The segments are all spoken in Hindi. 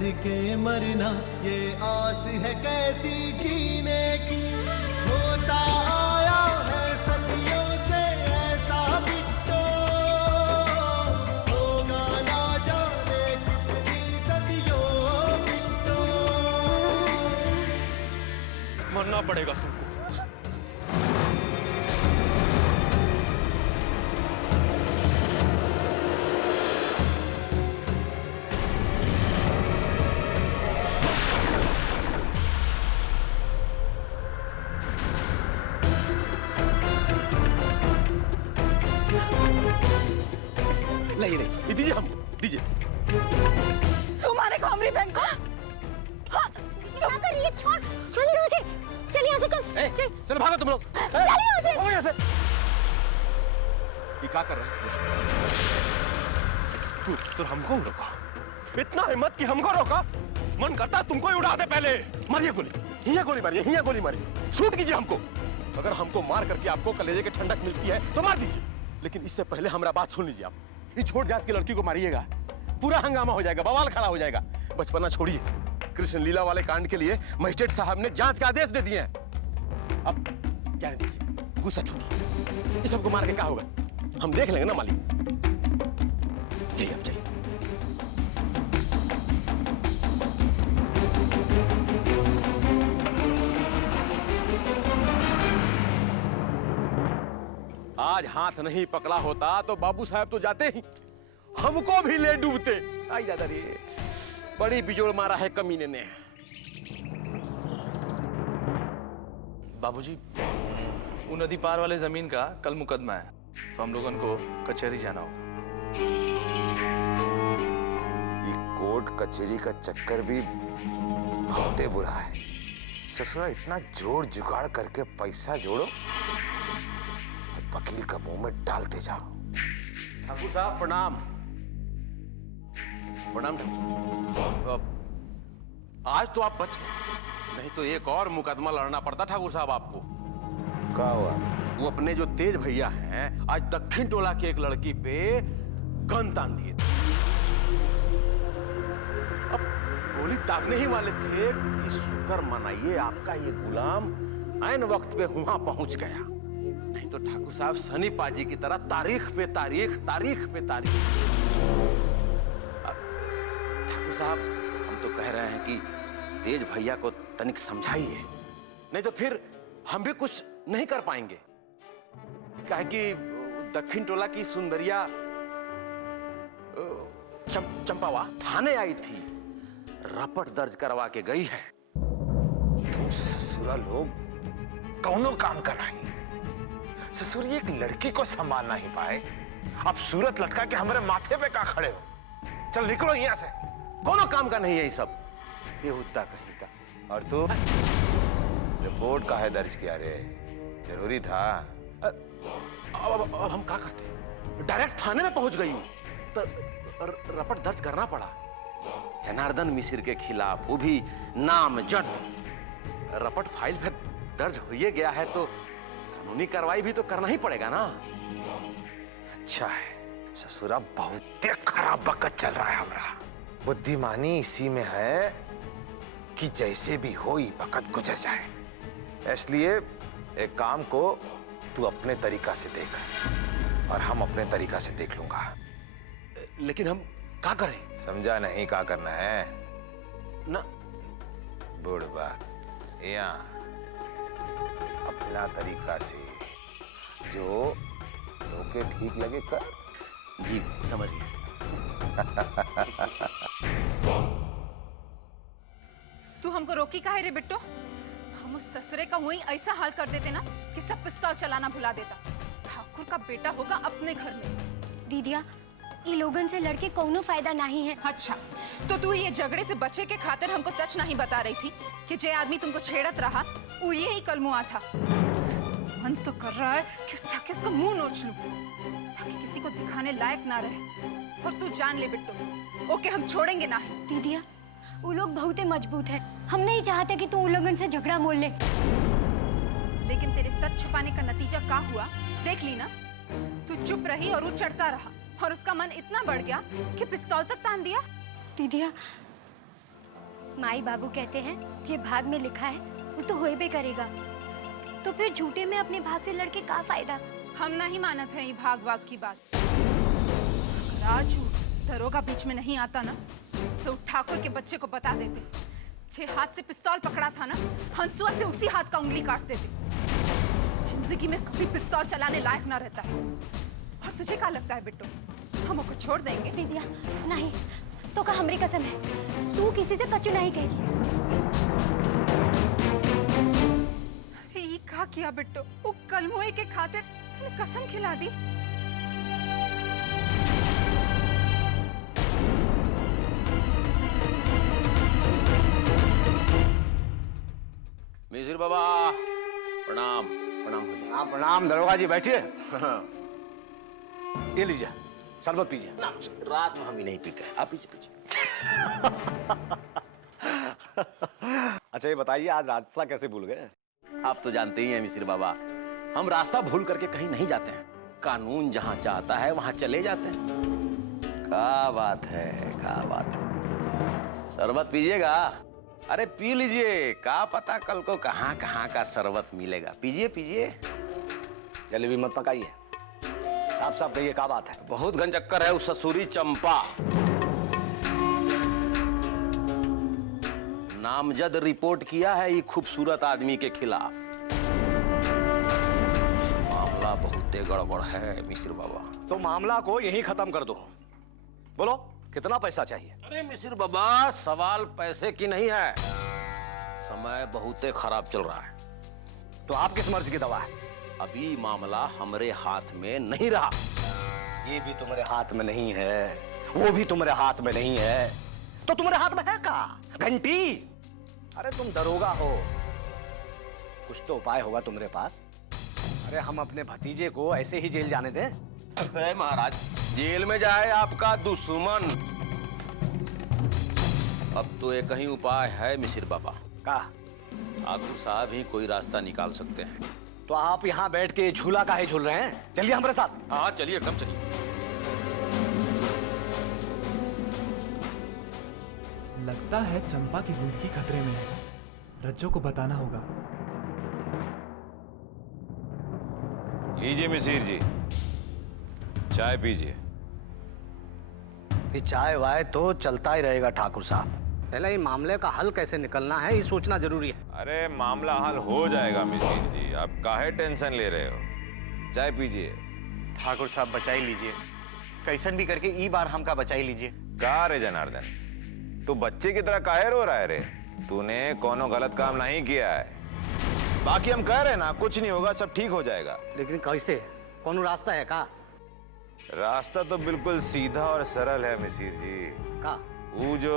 करके मरना ये आस है कैसी जीने की। होता आया है सदियों से ऐसा बिट्टो, होगा ना जाने कितनी सदियों बिट्टो। मरना पड़ेगा तुमको। नहीं दीजिए, हम दीजिए। तुम्हारे को हमारी बहन को हाँ, क्या कर रही है? छोड़, चलिए यहाँ से, चलिए यहाँ से, चल चलो भागो तुम लोग, चलिए यहाँ से। भागो यहाँ से। ये क्या कर रहे थे? तू ससुर हमको रोका, इतना हिम्मत कि हमको रोका? मन करता तुमको ही उड़ा दे पहले। मारिए गोली, हिया गोली मारिए, हिया गोली मारिए, शूट कीजिए हमको। अगर हमको मार करके आपको कलेजे की ठंडक मिलती है तो मार दीजिए, लेकिन इससे पहले हमारा बात सुन लीजिए। आप ये छोट जात की लड़की को मारिएगा, पूरा हंगामा हो जाएगा, बवाल खड़ा हो जाएगा। बचपना छोड़िए, कृष्ण लीला वाले कांड के लिए मजिस्ट्रेट साहब ने जांच का आदेश दे दिए हैं। अब जाने दीजिए, गुस्सा छोड़िए। इस सबको मार के क्या होगा, हम देख लेंगे ना मालिक। चलिए अब चलिए। आज हाथ नहीं पकड़ा होता तो बाबू साहब तो जाते ही हमको भी ले डूबते। आई दादा रे, बड़ी बिजोड़ मारा है कमीने ने। बाबूजी, वो नदी पार वाले जमीन का कल मुकदमा है, तो हम लोगों को कचहरी जाना होगा। ये कोर्ट कचहरी का चक्कर भी बहुत बुरा है। ससुरा इतना जोड़ जुगाड़ करके पैसा जोड़ो, वकील का मुंह में डालते जाओ। ठाकुर साहब प्रणाम। प्रणाम ठाकुर साहब। आज तो आप बच गए, नहीं तो एक और मुकदमा लड़ना पड़ता ठाकुर साहब आपको। क्या हुआ? वो अपने जो तेज भैया हैं, आज दक्षिण टोला की एक लड़की पे गन तान दिए थे। अब गोली दागने ही वाले थे कि शुक्र मनाइए आपका ये गुलाम ऐन वक्त पे वहां पहुंच गया, नहीं तो ठाकुर साहब सनी पाजी की तरह तारीख पे तारीख, तारीख पे तारीख। ठाकुर साहब, हम तो कह रहे हैं कि तेज भैया को तनिक समझाइए, नहीं तो फिर हम भी कुछ नहीं कर पाएंगे। काहे कि दक्षिण टोला की सुंदरिया चंपावा थाने आई थी, रपट दर्ज करवा के गई है। तुम ससुरा लोग कौनो काम का नहीं। ससुर एक लड़की को संभाल नहीं पाए, अब सूरत लटका के हमारे माथे पे का खड़े हो। चल निकलो यहाँ से। कोनो काम का नहीं है ये सब, ये हुत्ता कहीं का। और तू रिपोर्ट काहे दर्ज किया रे? जरूरी था? अब हम क्या करते? डायरेक्ट थाने में पहुंच गई तो रपट दर्ज करना पड़ा। जनार्दन मिश्र के खिलाफ, वो भी नामजद। रपट फाइल में दर्ज हो गया है तो कानूनी कार्रवाई भी तो करना ही पड़ेगा ना। अच्छा है, ससुरा बहुत खराब वक्त चल रहा है हमारा। बुद्धिमानी इसी में है कि जैसे भी हो ये वक्त गुजर जाए। इसलिए एक काम को तू अपने तरीका से देख और हम अपने तरीका से देख लूंगा। लेकिन हम क्या करें? समझा नहीं क्या करना है ना? बुढ़बा यहाँ अपना तरीका से जो धोखे ठीक लगे कर। जी समझ गए। तू हमको रोकी काहे रे बिट्टो? हम उस ससुरे का वही ऐसा हाल कर देते ना कि सब पिस्तौल चलाना भुला देता। ठाकुर का बेटा होगा अपने घर में। दीदिया, ये लोगन से लड़के कोनो फायदा नहीं है। अच्छा, तो तू ये झगड़े से बचे के खातिर हमको सच नहीं बता रही थी कि जे आदमी तुमको छेड़त रहा वो यही कलमुआ था। मन तो कर रहा है कि उस जाके उसका मुंह नोच लूं ताकि किसी को दिखाने लायक ना रहे। और तू जान ले बिट्टो, ओके हम छोड़ेंगे ना। दीदिया, वो लोग बहुत मजबूत है, हम नहीं चाहते कि तू उन लोगन से झगड़ा मोल ले। लेकिन तेरे सच छुपाने का नतीजा क्या हुआ देख ली ना। तू चुप रही और वो चढ़ता रहा और उसका मन इतना बढ़ गया कि पिस्तौल तक तान दिया। दीदिया, माई बाबू कहते हैं जे भाग में लिखा है वो तो होइबे करेगा। तो फिर झूठे में अपने भाग से लड़के का फायदा? हम नहीं मानत हैं ये भाग वाग की बात। अगर आज वो दरोगा बीच में नहीं आता ना तो ठाकुर के बच्चे को बता देते। छे हाथ से पिस्तौल पकड़ा था ना, हंसुआ से उसी हाथ का उंगली काट देते। जिंदगी में कभी पिस्तौल चलाने लायक ना रहता है। और तुझे क्या लगता है बिट्टू, हम उसको छोड़ देंगे? दीदिया नहीं, तो का हमरी कसम है तू किसी से कचू नहीं कहेगी। ये क्या किया बिट्टू? वो कलमुए के खातिर तूने कसम खिला दी। मिसिर बाबा प्रणाम। प्रणाम। हाँ प्रणाम दरोगा जी, बैठिए। ये लीजिए शरबत पीजिए। ना रात में हम ही नहीं पीते, आप पीछे पीछे। अच्छा ये बताइए आज रास्ता कैसे भूल गए? आप तो जानते ही हैं मिसिर बाबा, हम रास्ता भूल करके कहीं नहीं जाते हैं। कानून जहां चाहता है वहां चले जाते हैं। क्या बात है, क्या बात है। शरबत पीजिएगा? अरे पी लीजिए, क्या पता कल को कहां कहां का शरबत मिलेगा। पीजिए पीजिए। जलेबी मत पकाइए, साफ साफ कहिए क्या बात है। बहुत घन चक्कर है उस ससुरी चंपा। नामजद रिपोर्ट किया है ये खूबसूरत आदमी के खिलाफ। मामला बहुत गड़बड़ है मिसिर बाबा। तो मामला को यही खत्म कर दो। बोलो कितना पैसा चाहिए? अरे मिसिर बाबा सवाल पैसे की नहीं है, समय बहुत खराब चल रहा है। तो आप किस मर्ज की दवा है? अभी मामला हमारे हाथ में नहीं रहा। ये भी तुम्हारे हाथ में नहीं है, वो भी तुम्हारे हाथ में नहीं है, तो तुम्हारे हाथ में है का? घंटी? अरे तुम दरोगा हो, कुछ तो उपाय होगा तुम्हारे पास। अरे हम अपने भतीजे को ऐसे ही जेल जाने दें? अरे महाराज जेल में जाए आपका दुश्मन। अब तो एक ही उपाय है मिसिर बाबा। का? ठाकुर साहब ही कोई रास्ता निकाल सकते हैं। तो आप यहाँ बैठ के झूला काहे झूल रहे हैं? चलिए हमारे साथ। हाँ चलिए, एकदम चलिए। लगता है चंपा की जिंदगी खतरे में है। रज्जो को बताना होगा। लीजिए मिसिर जी, चाय पीजिए। ये चाय वाय तो चलता ही रहेगा ठाकुर साहब, पहले ये मामले का हल कैसे निकलना है ये सोचना जरूरी है। अरे मामला हल हो जाएगा मिसिर जी, आप काहे टेंशन ले रहे हो। चाय पीजिए। ठाकुर साहब बचाई लीजिए, कैसन भी करके ई बार हमका बचाई लीजिए। का रे जनार्दन, तू बच्चे की तरह काहे रो रहा है रे? तूने कोनो गलत काम नहीं किया है। बाकी हम कह रहे ना कुछ नहीं होगा, सब ठीक हो जाएगा। लेकिन कैसे? कौन रास्ता है का? रास्ता तो बिल्कुल सीधा और सरल है मिसिर जी। का? वो जो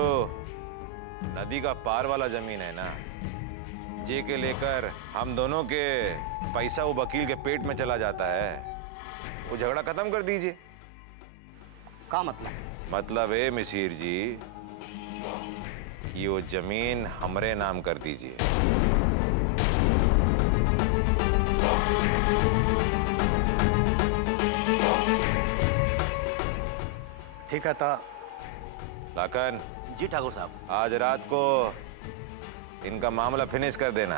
नदी का पार वाला जमीन है ना, जे के लेकर हम दोनों के पैसा वो वकील के पेट में चला जाता है, वो झगड़ा खत्म कर दीजिए। का मतलब? मतलब है मिसिर जी कि वो जमीन हमरे नाम कर दीजिए। ठीक है तो लाखन जी ठाकुर साहब। आज रात को इनका मामला फिनिश कर देना।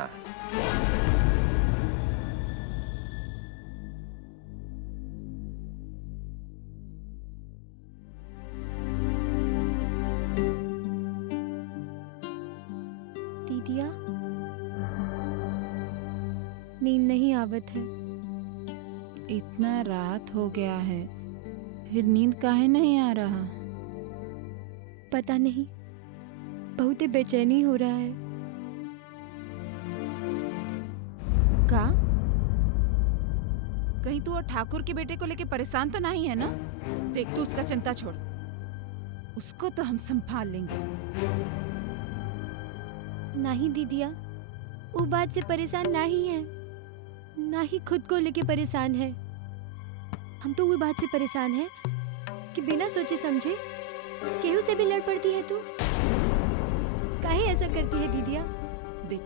दीदिया नींद नहीं आवत है। इतना रात हो गया है, फिर नींद काहे नहीं आ रहा? पता नहीं, बहुत ही बेचैनी हो रहा है। का? कहीं तू और ठाकुर के बेटे को लेके परेशान तो नहीं है ना? देख तू उसका चिंता छोड़, उसको तो हम संभाल लेंगे। नहीं दीदिया, वो बात से परेशान नहीं है, ना ही खुद को लेके परेशान है। हम तो वो बात से परेशान है कि बिना सोचे समझे केहू से भी लड़ पड़ती है। तू काहे ऐसा करती है दीदिया? देख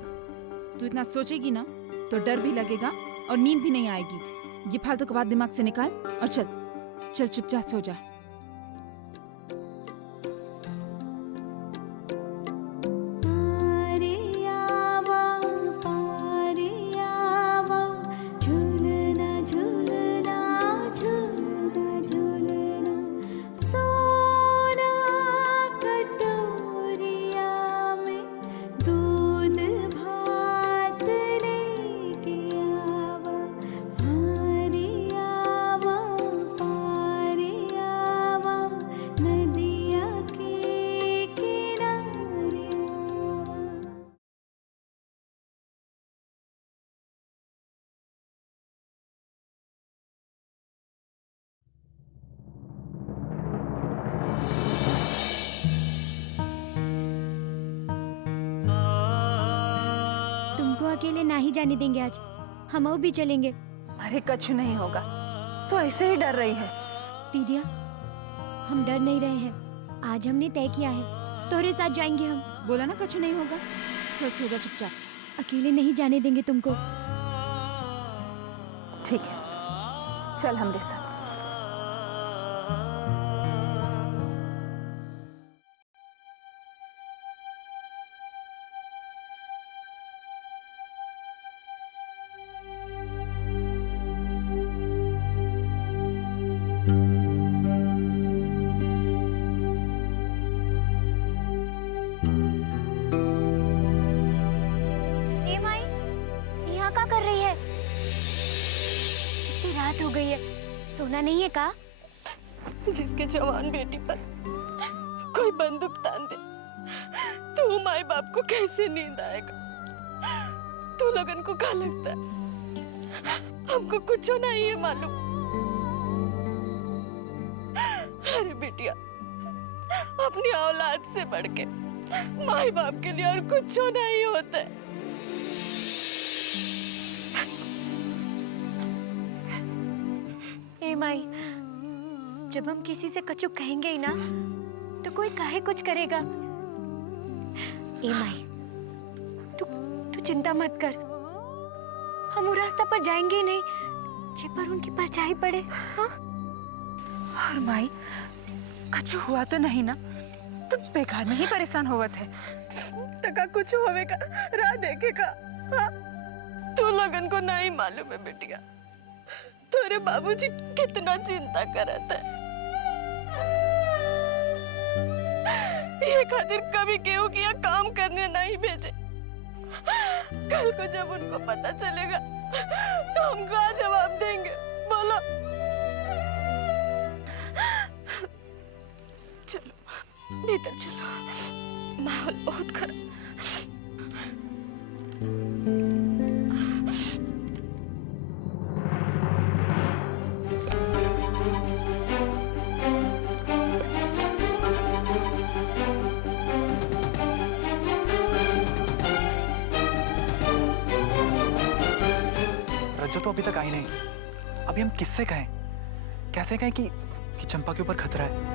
तू इतना सोचेगी ना तो डर भी लगेगा और नींद भी नहीं आएगी। ये फालतू की बात दिमाग से निकाल और चल चल चुपचाप सो जा। अकेले ना ही जाने देंगे आज। हम और भी चलेंगे। अरे कुछ नहीं होगा, तो ऐसे ही डर रही है। दीदिया, हम डर नहीं रहे हैं। आज हमने तय किया है, तोहरे साथ जाएंगे हम। बोला ना कुछ नहीं होगा। चल सो जा चुपचाप। अकेले नहीं जाने देंगे तुमको। ठीक है, चल हमरे साथ। ए माई, यहाँ क्या कर रही है? कितनी रात हो गई है, सोना नहीं है का? जिसके जवान बेटी पर कोई बंदूक तान दे तो माई बाप को कैसे नींद आएगा? तू लोगन को क्या लगता है हमको कुछ नहीं है मालूम? अरे बेटिया, अपनी औलाद से बढ़ के माई बाप के लिए और कुछ नहीं होता है। ए माई, जब हम किसी से कछु कहेंगे ही ना, तो कोई काहे कुछ करेगा। ए माई, तू चिंता मत कर। हम वो रास्ता पर जाएंगे ही नहीं जे पर उनकी परछाई पड़े। हाँ? और माई, कुछ हुआ तो नहीं ना? तू बेकार में ही परेशान होवत है। तका कुछ होवेगा, राह देखेगा। हाँ? तू लोगन को नहीं मालूम है बेटिया, तेरे बाबूजी कितना चिंता करत है। ये खातिर कभी केहू किया काम करने नहीं भेजे। कल को जब उनको पता चलेगा तो हम क्या जवाब देंगे? बोलो। चलो भीतर चलो, माहौल बहुत खराब। रज्जो तो अभी तक आई नहीं। अभी हम किससे कहें, कैसे कहें कि चंपा के ऊपर खतरा है?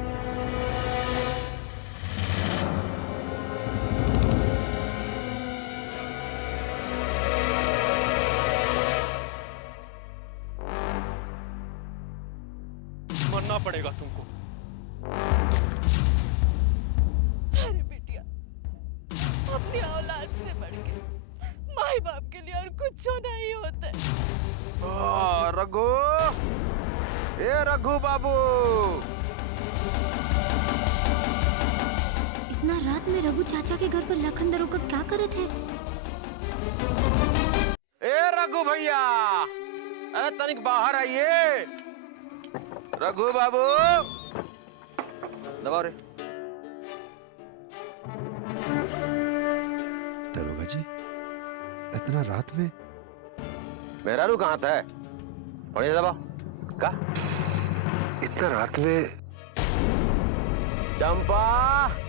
मरना पड़ेगा तुमको। अरे बिटिया, अपनी औलाद से बढ़ के माई बाप के लिए और कुछ नहीं होता है। रघु, ए रघु बाबू, इतना रात में रघु चाचा के घर पर लखन दरोगा क्या करे थे? ए रघु भैया, अरे तनिक बाहर आइए। रघु बाबू, दबाओ रे। दरोगा जी, इतना रात में? मेरा रू कहाँ था? पढ़िए दबाओ। का? इतना रात में? चंपा,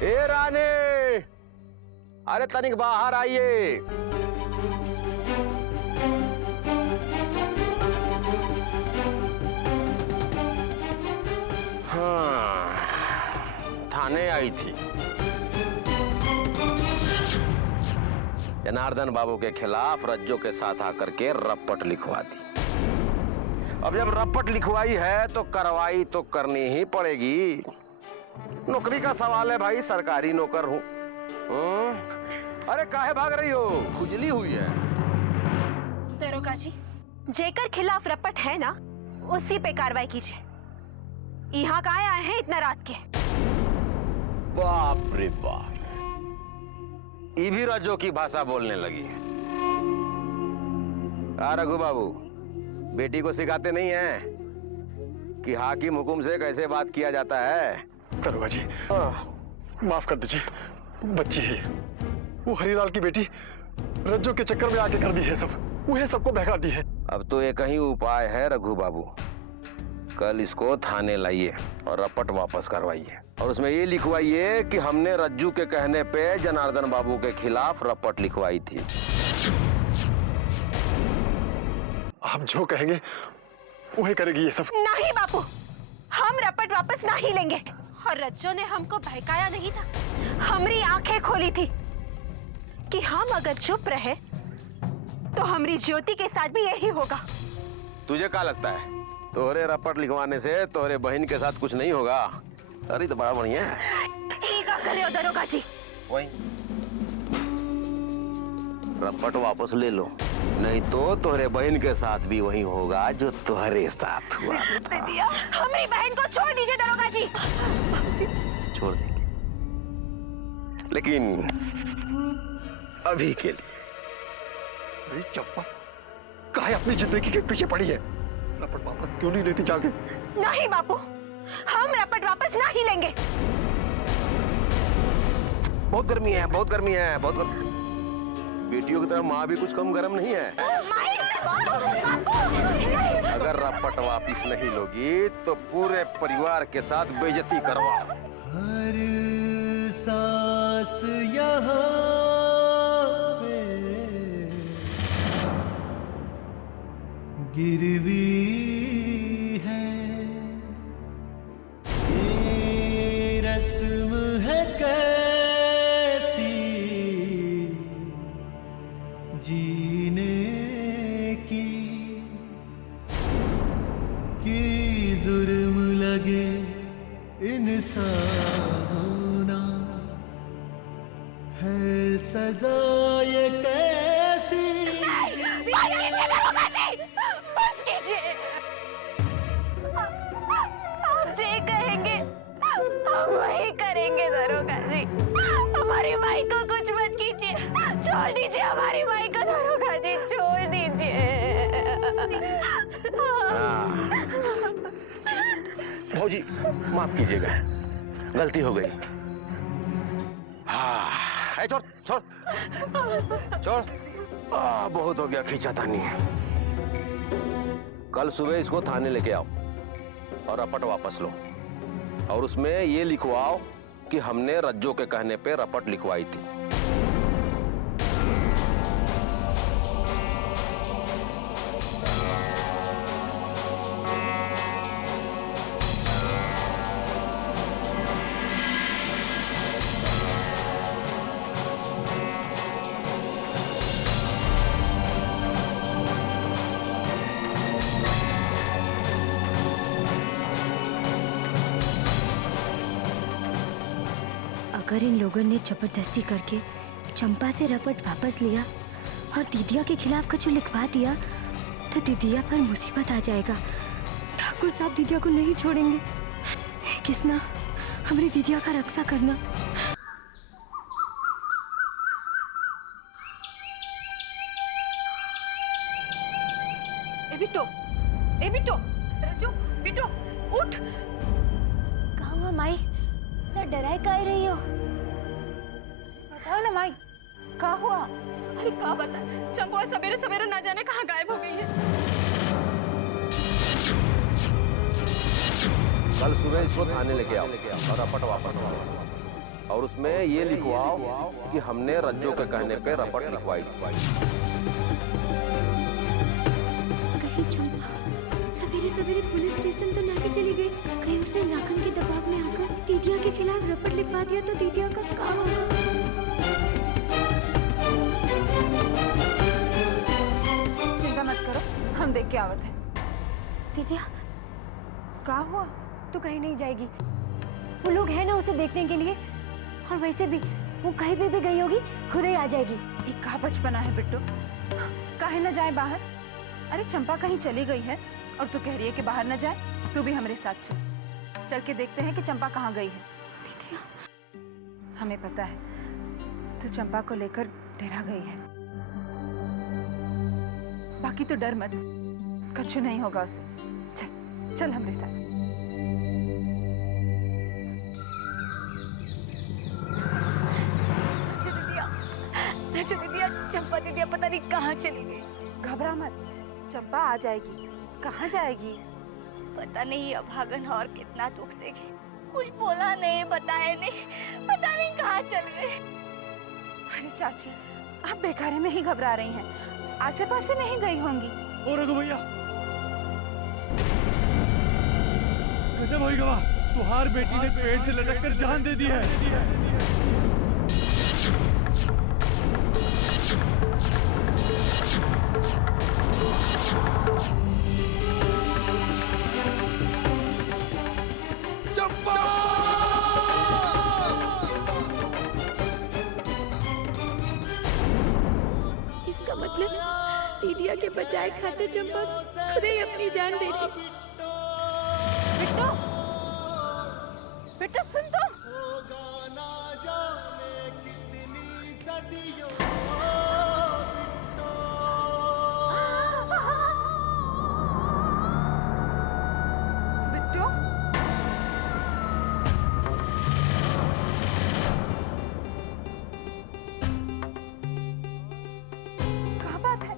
ए रानी, अरे तनिक बाहर आइए। हाँ, थाने आई थी। जनार्दन बाबू के खिलाफ रज्जो के साथ आकर के रपट लिखवा दी। अब जब रपट लिखवाई है तो कार्रवाई तो करनी ही पड़ेगी। नौकरी का सवाल है भाई, सरकारी नौकर हूं। अरे काहे भाग रही हो? खुजली हुई है। दरोगा जी, जेकर खिलाफ रपट है ना, उसी पे कार्रवाई कीजिए। यहाँ काहे आए हैं इतना रात के? बाप रे बाप, ये भी रज्जो की भाषा बोलने लगी है। रघु बाबू, बेटी को सिखाते नहीं हैं कि हाकिम हुकुम से कैसे बात किया जाता है? दरोगा जी, माफ कर दीजिए, बच्ची है वो, हरिलाल की बेटी। रज्जो के चक्कर में आके कर दी है सब, उन्हें सबको बहका दी है। अब तो एक ही उपाय है रघु बाबू, कल इसको थाने लाइए और रपट वापस करवाइए और उसमें ये लिखवाइए कि हमने रज्जू के कहने पे जनार्दन बाबू के खिलाफ रपट लिखवाई थी। हम जो कहेंगे वही करेगी ये सब। नहीं बापू, हम रपट वापस नहीं लेंगे। और रज्जो ने हमको बहकाया नहीं था, हमारी आंखें खोली थी कि हम अगर चुप रहे तो हमारी ज्योति के साथ भी यही होगा। तुझे क्या लगता है तोहरे रपट लिखवाने से तोहरे बहन के साथ कुछ नहीं होगा? अरे तो बड़ा बढ़िया है। ठीक है करे दरोगा जी। वही रपट वापस ले लो, नहीं तो तोहरे बहन के साथ भी वही होगा जो तुम्हारे साथ हुआ। दीदिया, हमारी बहन को छोड़ दीजिए दरोगा जी। छोड़ देंगे, लेकिन अभी के लिए। अरे चंपा काहे अपनी जिंदगी के पीछे पड़ी है? रपट वापस क्यों नहीं लेती जाके? नहीं बापू, हम रपट वापस नहीं लेंगे। बहुत गर्मी है, बहुत गर्मी है, बहुत गर्मी। बेटियों की तरह माँ भी कुछ कम गर्म नहीं है। अगर रपट वापिस नहीं लोगी तो पूरे परिवार के साथ बेइज्जती करवा। हर सांस यहाँ पे गिरवी है, ये रस्म है कैसी जीने की, कि जुर्म लगे इंसान होना है सजा ये कैसी। बस कीजिए, आप जे कहेंगे हम वही करेंगे दरोगा जी। हमारी माई को कुछ मत कीजिए, छोड़ दीजिए हमारी माई को दरोगा जी, छोड़ दीजिए। भौजी माफ कीजिएगा, गलती हो गई। हाँ, छोड़ छोड़ छोड़। बहुत हो गया खींचातानी। कल सुबह इसको थाने लेके आओ और रपट वापस लो, और उसमें ये लिखवाओ कि हमने रज्जो के कहने पे रपट लिखवाई थी। अगर इन लोगों ने जबरदस्ती करके चंपा से रपट वापस लिया और दीदिया के खिलाफ कुछ लिखवा दिया तो दीदिया पर मुसीबत आ जाएगा। ठाकुर साहब दीदिया को नहीं छोड़ेंगे। हे किसना, हमारी दीदिया का रक्षा करना। ए बिट्टो, रज्जो, बिट्टो, उठ। कहाँ हुआ माई? ना डराए काहे रही हो? बताओ ना माई, क्या हुआ? अरे क्या बता, चंपा सवेरे सवेरे ना जाने कहाँ गायब हो गई है। कल सुबह इसको थाने लेके आओ और रपट वापस लो, और उसमें ये लिखवाओ कि हमने रज्जो के कहने पे रपट लिखवाई। कहीं चंपा सवेरे सवेरे पुलिस स्टेशन तो नहीं चली गई? कहीं उसने नाखन के दबाव में आकर दीदिया के खिलाफ रपट लिखवा दिया तो दीदिया का क्या होगा? चिंता मत करो, हम देख के आवत है। दीदिया क्या हुआ? तो कहीं नहीं जाएगी, वो लोग हैं ना उसे देखने के लिए, और वैसे भी वो कहीं भी गई होगी खुद ही आ जाएगी। ये कहाँ बचपना है बिट्टू, काहे न जाए बाहर? अरे चंपा कहीं चली गई है और तू कह रही है कि बाहर न जाए? तू भी हमारे साथ चल, चल के देखते हैं कि चंपा कहाँ गई है। दीदिया हमें पता है तू चंपा को लेकर डरा गई है, बाकी तो डर मत, कुछ नहीं होगा उसे। चल चल हमारे साथ। दीदिया, चंपा दीदिया पता नहीं कहाँ चली गई। घबरा मत, चंपा आ जाएगी। कहाँ जाएगी? पता नहीं अभागन और कितना दुख देगी। कुछ बोला नहीं, बताया नहीं, पता नहीं कहाँ चल गए। अरे चाची, आप बेकारे में ही घबरा रही हैं, आसे पासे नहीं गई होंगी। ओ रघु भैया, गजब होई गवा, तुहार बेटी ने पेड़ से लटक कर जान दे दी है। इसका मतलब दीदिया के बचाए खातिर चंपा खुद ही अपनी जान देती। बिट्टू, बिट्टू सुन तो। बिट्टू, क्या बात है?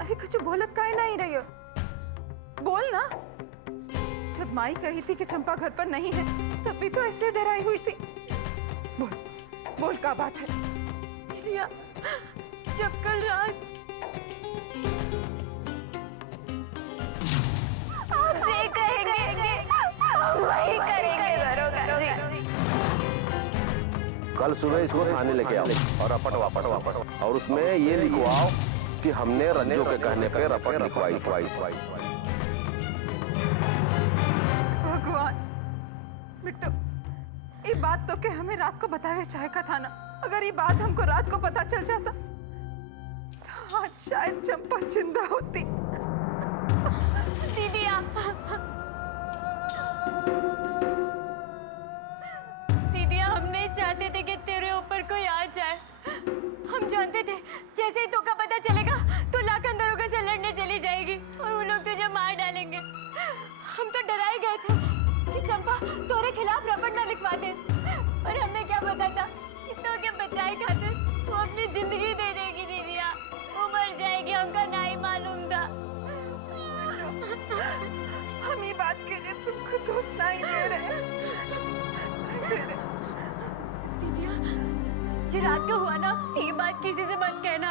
अरे कुछ बोलत काहे नहीं रही हो? बोल ना। जब माई कही थी कि चंपा घर पर नहीं है तब भी तो ऐसे डराई हुई थी। बोल, बोल क्या बात है? रिया, जब कल रात आप जे कहेंगे हम वही करेंगे दरोगा जी। कल सुबह इसको थाने लेके आओ और रपट वापस और उसमें ये लिखवाओ कि हमने रंजो के कहने पे रपट लिखवाई। भगवान, बिट्टू, ये बात तो के हमें रात को बतावे चाहे का था ना। अगर ये बात हमको रात को पता चल जाता तो आज शायद चंपा जिंदा होती। दीदिया, दीदिया, हम नहीं चाहते थे कि तेरे ऊपर कोई आ जाए। हम जानते थे जैसे ही तो का पता चलेगा तो लाखन दरोगा से लड़ने चली जाएगी और वो लोग तुझे मार डालेंगे। हम तो डराए गए थे कि चंपा तोरे खिलाफ रपट ना लिखवा दे, और हमें क्या पता था कि तो के बचाए खातिर वो अपनी जिंदगी दे देगी। दीदिया, वो मर जाएगी, हमका नहीं मालूम था। हम ये बात के लिए तुमको दोष नहीं दे रहे। दीदिया, जी रात को हुआ ना, ये बात किसी से मत कहना,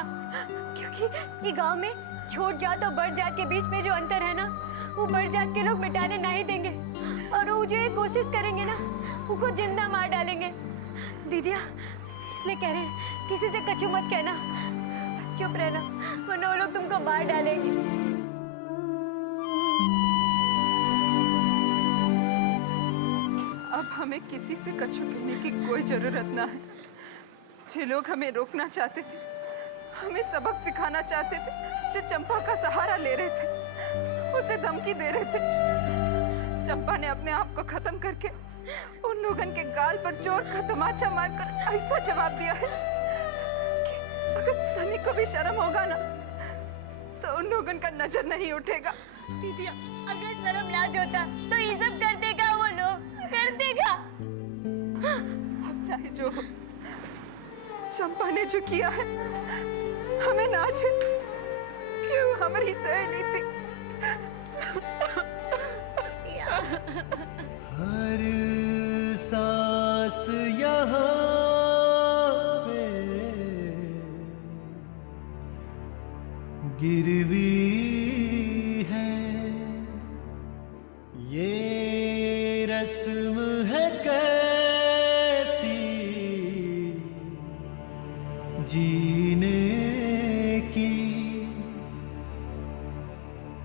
क्योंकि ये गांव में छोट जात और बड़ जात के बीच में जो अंतर है ना, वो बड़ जात के लोग मिटाने नहीं देंगे और वो जो ये कोशिश करेंगे ना, उनको जिंदा मार डालेंगे। दीदिया, इसलिए कह रहे हैं किसी से कछु मत कहना, बस चुप रहना, वरना वो लोग तुमको मार डालेंगे। अब हमें किसी से कछु कहने की कोई जरूरत ना है। जो लोग हमें रोकना चाहते थे, हमें सबक सिखाना चाहते थे, जो चंपा का सहारा ले रहे थे, उसे धमकी दे रहे थे, चंपा ने अपने आप को खत्म करके उन लोगन के गाल पर जोर का तमाचा मारकर ऐसा जवाब दिया है कि अगर तनी को भी शर्म होगा ना तो उन लोगन का नजर नहीं उठेगा। दीदिया, अगर शर्म लाज होता तो ये सब कर देगा, वो लोग कर देगा। अब चाहे जो हो, चंपा ने जो किया है हमें नाज है, क्यों हमारी सहेली थी। हर सांस यहाँ पे गिरवी है, ये रस्म है कैसी जीने की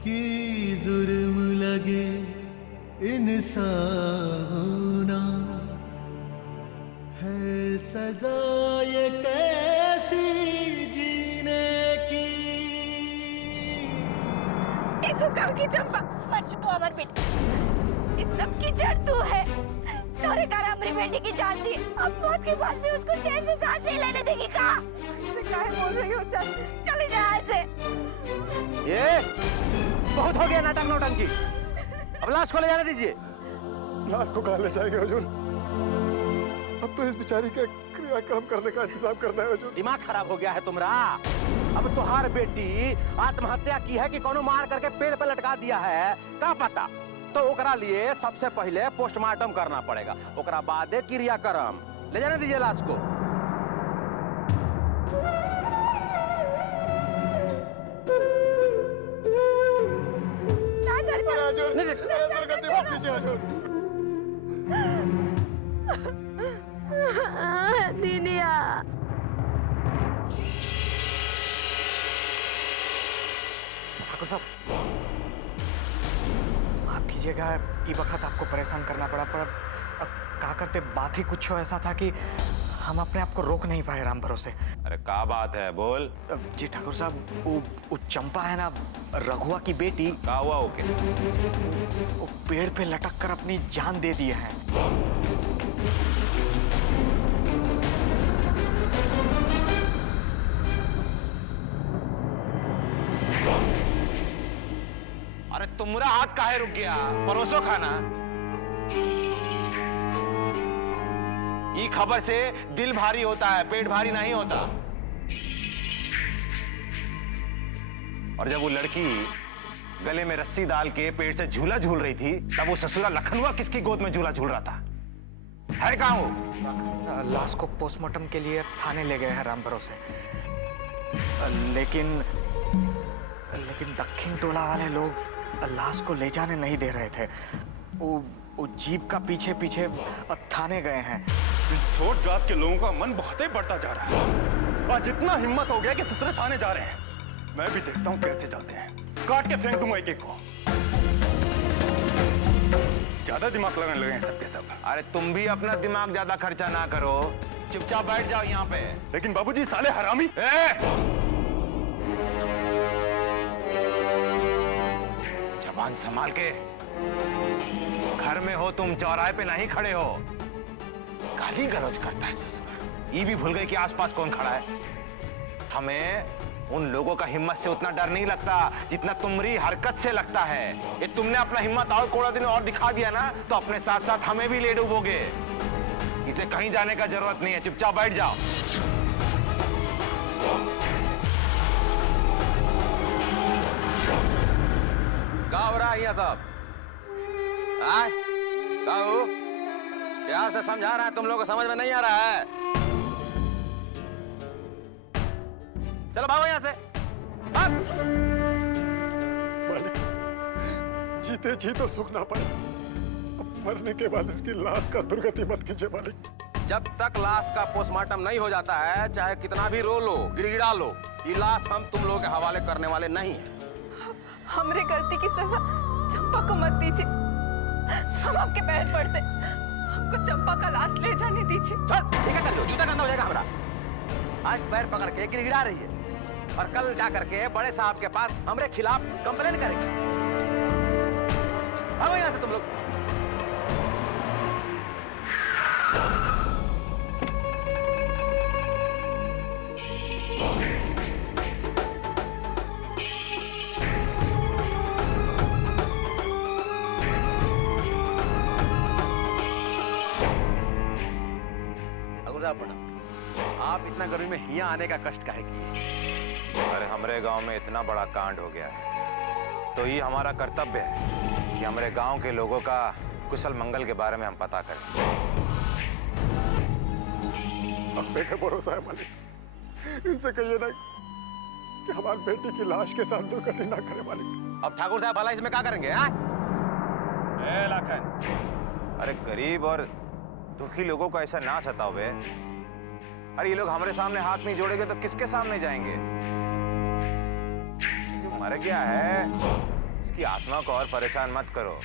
कि जुर्म लगे इंसान होना है सजा, ये कैसी जीने की। ये तू कब की चंपा मर चुका अमर बेटी, इस सब की जड़ तू है। तोरे कारण हमारी बेटी की जान दी, अब मौत के बाद भी उसको चैन से सांस नहीं लेने देगी। का ऐसे काहे बोल रही हो चाची? चली जा यहाँ से। ये बहुत हो गया नाटक नौटंकी, अब लाश को ले जाने दीजिए। लाश को कहाँ ले जाएंगे हुजूर? अब तो इस बेचारी का क्रियाक्रम करने का इंतजाम करना है हुजूर। दिमाग खराब हो गया है तुम्हारा? अब तुहार बेटी आत्महत्या की है कि कोनो मार करके पेड़ पे लटका दिया है, क्या पता। तो ओकरा लिए सबसे पहले पोस्टमार्टम करना पड़ेगा, ओकरा बादे क्रियाक्रम। ले जाने दीजिए लाश को। हजूर। दुर्गति माफ कीजिए हजूर। दीनिया ठाकुर साहब, माफ कीजिएगा, ये वक्त आपको परेशान करना पड़ा, पर का करते बात ही कुछ ऐसा था कि हम अपने आप को रोक नहीं पाए राम भरोसे। अरे क्या बात है, बोल। जी ठाकुर साहब, वो चंपा है ना, रघुआ की बेटी। क्या हुआ ओके? वो पेड़ पे लटक कर अपनी जान दे दिए हैं। अरे तुम्हारा हाथ काहे रुक गया? परोसो खाना। ये खबर से दिल भारी होता है, पेट भारी नहीं होता। और जब वो लड़की गले में रस्सी डाल के पेड़ से झूला झूल रही थी, तब वो ससुरा लखनऊ किसकी गोद में झूला झूल रहा था? है कहां वो? लाश को पोस्टमार्टम के लिए थाने ले गए हैं राम भरोसे, लेकिन दक्षिण टोला वाले लोग लाश को ले जाने नहीं दे रहे थे। वो जीप का पीछे पीछे थाने गए हैं। छोट जात के लोगों का मन बहुत ही बढ़ता जा रहा है। आज इतना हिम्मत हो गया कि ससुरे थाने जा रहे हैं। मैं भी देखता हूँ कैसे जाते हैं, काट के फेंक दूंगा एक एक को। ज्यादा दिमाग लगाने लगे हैं सबके सब। अरे तुम भी अपना दिमाग ज्यादा खर्चा ना करो, चुपचाप बैठ जाओ यहाँ पे। लेकिन बाबूजी साले हरामी। जबान संभाल के। घर में हो तुम, चौराहे पे नहीं खड़े हो। गाली गलौज करता है ससुर। ये भी भूल गए कि आसपास कौन खड़ा है। हमें उन लोगों का हिम्मत से उतना डर नहीं लगता जितना तुम्हारी हरकत से लगता है। ये तुमने अपना हिम्मत और कोड़ा दिन और दिखा दिया ना, तो अपने साथ साथ हमें भी ले डूबोगे। इसलिए कहीं जाने का जरूरत नहीं है, चुपचाप बैठ जाओ। क्या हो रहा है यहाँ सब? प्यार से समझा रहा है, तुम लोगों को समझ में नहीं आ रहा है। चलो भागो यहाँ से। मालिक, जीते जी तो सुख ना पाए, मरने के बाद इसकी लाश का दुर्गति मत कीजिए मालिक। जब तक लाश का पोस्टमार्टम नहीं हो जाता है, चाहे कितना भी रो लो, गिड़गिड़ा लो, ये लाश हम तुम लोगों के हवाले करने वाले नहीं हैं। हमरे गलती की सजा चंपा को मत दीजिए। हम आपके पैर पड़ते, हमको चंपा का लाश ले जाने दीजिए। चल, ये क्या कर रही हो? जूता गंदा हो जाएगा हमारा। आज पैर पकड़ के गिड़गिड़ा रही है और कल जा करके बड़े साहब के पास हमरे खिलाफ कंप्लेन करेंगे। भागो यहाँ से तुम लोग। आप इतना गर्मी में यहाँ आने का कष्ट काहे किए? अरे हमारे गांव में इतना बड़ा कांड हो गया है, तो ये हमारा कर्तव्य है कि हमारे गांव के लोगों का कुशल मंगल के बारे में हम पता करें। अब पे भरोसा है मालिक, इनसे कहिए ना कि हमारी बेटी की लाश के साथ दुर्गति ना करे मालिक। अब ठाकुर साहब भला इसमें क्या करेंगे? लाखन, अरे गरीब और दुखी लोगों को ऐसा ना सताओ बे। अरे ये लोग हमारे सामने हाथ नहीं जोड़ेंगे तो किसके सामने जाएंगे? मर गया है, उसकी आत्मा को और परेशान मत करो।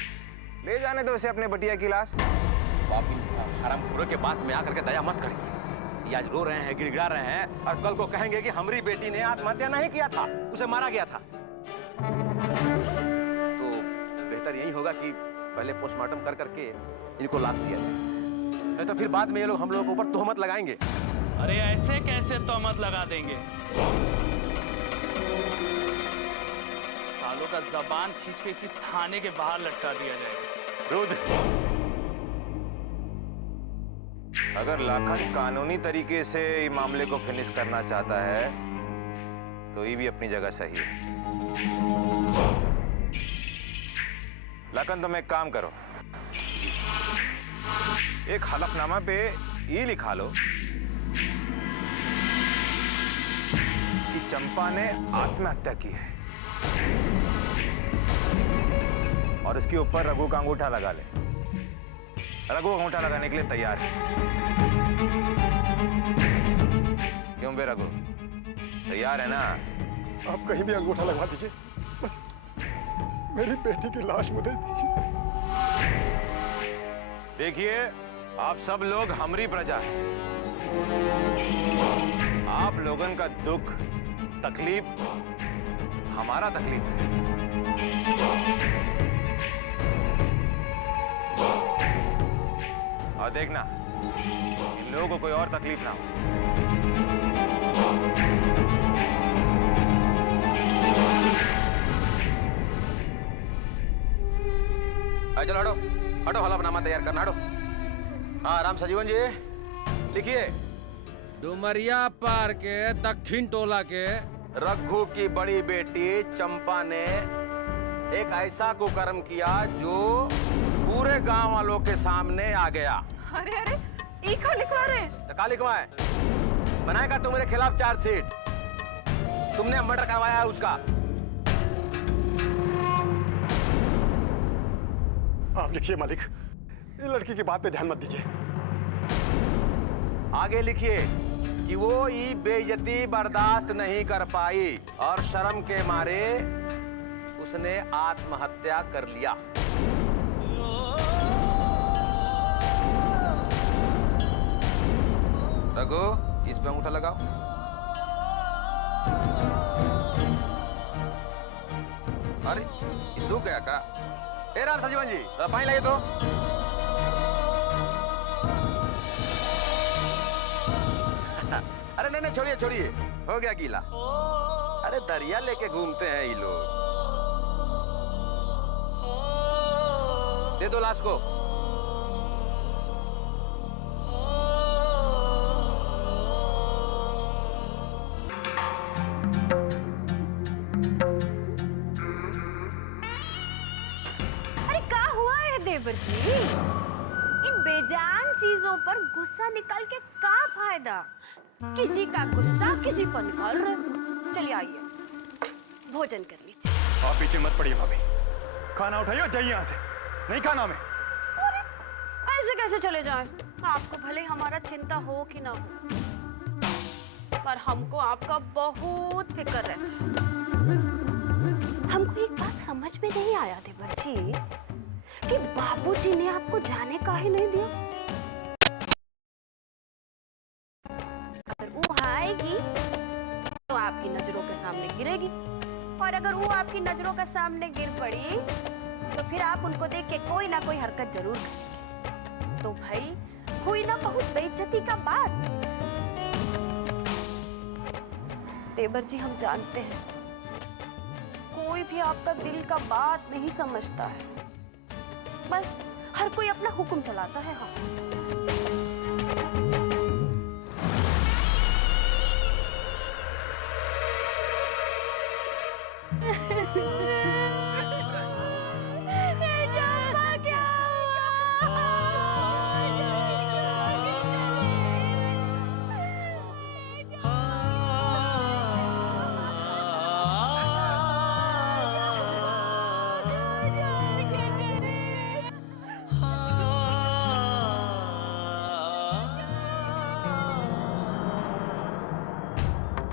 ले जाने दो उसे अपने बटिया की लाश। पापी हरामखोरों के बात में आकर के दया मत करिए। ये आज रो रहे हैं, गिड़गिड़ा रहे हैं और कल को कहेंगे कि हमारी बेटी ने आत्महत्या नहीं किया था, उसे मारा गया था। तो बेहतर यही होगा कि पहले पोस्टमार्टम कर करके इनको लाश दिया जाए, नहीं तो फिर बाद में ये लोग हम लोगों के ऊपर तोहमत लगाएंगे। अरे ऐसे कैसे तोहमत लगा देंगे? सालों का जबान खींच के इसी थाने के बाहर लटका दिया जाएगा। अगर लाखन कानूनी तरीके से इस मामले को फिनिश करना चाहता है तो ये भी अपनी जगह सही है। लाखन, तुम एक काम करो, एक हलफनामा पे ये लिखा लो कि चंपा ने आत्महत्या की है। और इसके ऊपर रघु का अंगूठा लगा ले। रघु अंगूठा लगाने के लिए तैयार है। क्यों बे रघु, तैयार है ना? आप कहीं भी अंगूठा लगवा दीजिए, बस मेरी बेटी की लाश मुझे दीजिए। देखिए, आप सब लोग हमारी प्रजा हैं। आप लोगन का दुख तकलीफ हमारा तकलीफ है। और देखना, इन लोगों को कोई और तकलीफ ना हो। चलो हटो हटो, हलफनामा तैयार करना, हटो। हाँ राम सजीवन जी लिखिए। डुमरिया पार के दक्षिण टोला के रघु की बड़ी बेटी चंपा ने एक ऐसा कुकर्म किया जो पूरे गांव वालों के सामने आ गया। अरे अरे, ई का लिखवा रहे? तो का लिखवाए? बनाएगा तो मेरे खिलाफ चार्जशीट। तुमने मर्डर करवाया है उसका। आप लिखिए मालिक, ये लड़की की बात पे ध्यान मत दीजिए। आगे लिखिए कि वो ये बेइज्जती बर्दाश्त नहीं कर पाई और शर्म के मारे उसने आत्महत्या कर लिया। रघु, इस पे अंगूठा लगाओ। अरे सूख गया का? ए राम सजीवन जी, पानी लाइए तो। अरे नहीं नहीं, छोड़िए छोड़िए, हो गया गीला। अरे दरिया लेके घूमते हैं ये लोग। दे दो लाश को। अरे क्या हुआ है देवर जी? इन बेजान चीजों पर गुस्सा निकाल के क्या फायदा? किसी का गुस्सा किसी पर निकाल रहे। चलिए आइए, भोजन कर लीजिए। आप पीछे मत पड़िए भाभी, खाना उठाइए और जाइए यहाँ से। नहीं खाना में। ऐसे कैसे चले जाएं? आपको भले हमारा चिंता हो कि ना हो, पर हमको आपका बहुत फिक्र रहता है। हमको एक बात समझ में नहीं आया देवर जी कि बाबूजी ने आपको जाने काहे नहीं दिया। अगर वो आएगी तो आपकी नजरों के सामने गिरेगी, और अगर वो आपकी नजरों के सामने गिर पड़ी तो फिर आप उनको देख के कोई ना कोई हरकत जरूर करेंगे। तो भाई हुई ना बहुत बेइज्जती का बात। देवर जी, हम जानते हैं कोई भी आपका दिल का बात नहीं समझता है, बस हर कोई अपना हुक्म चलाता है। हाँ,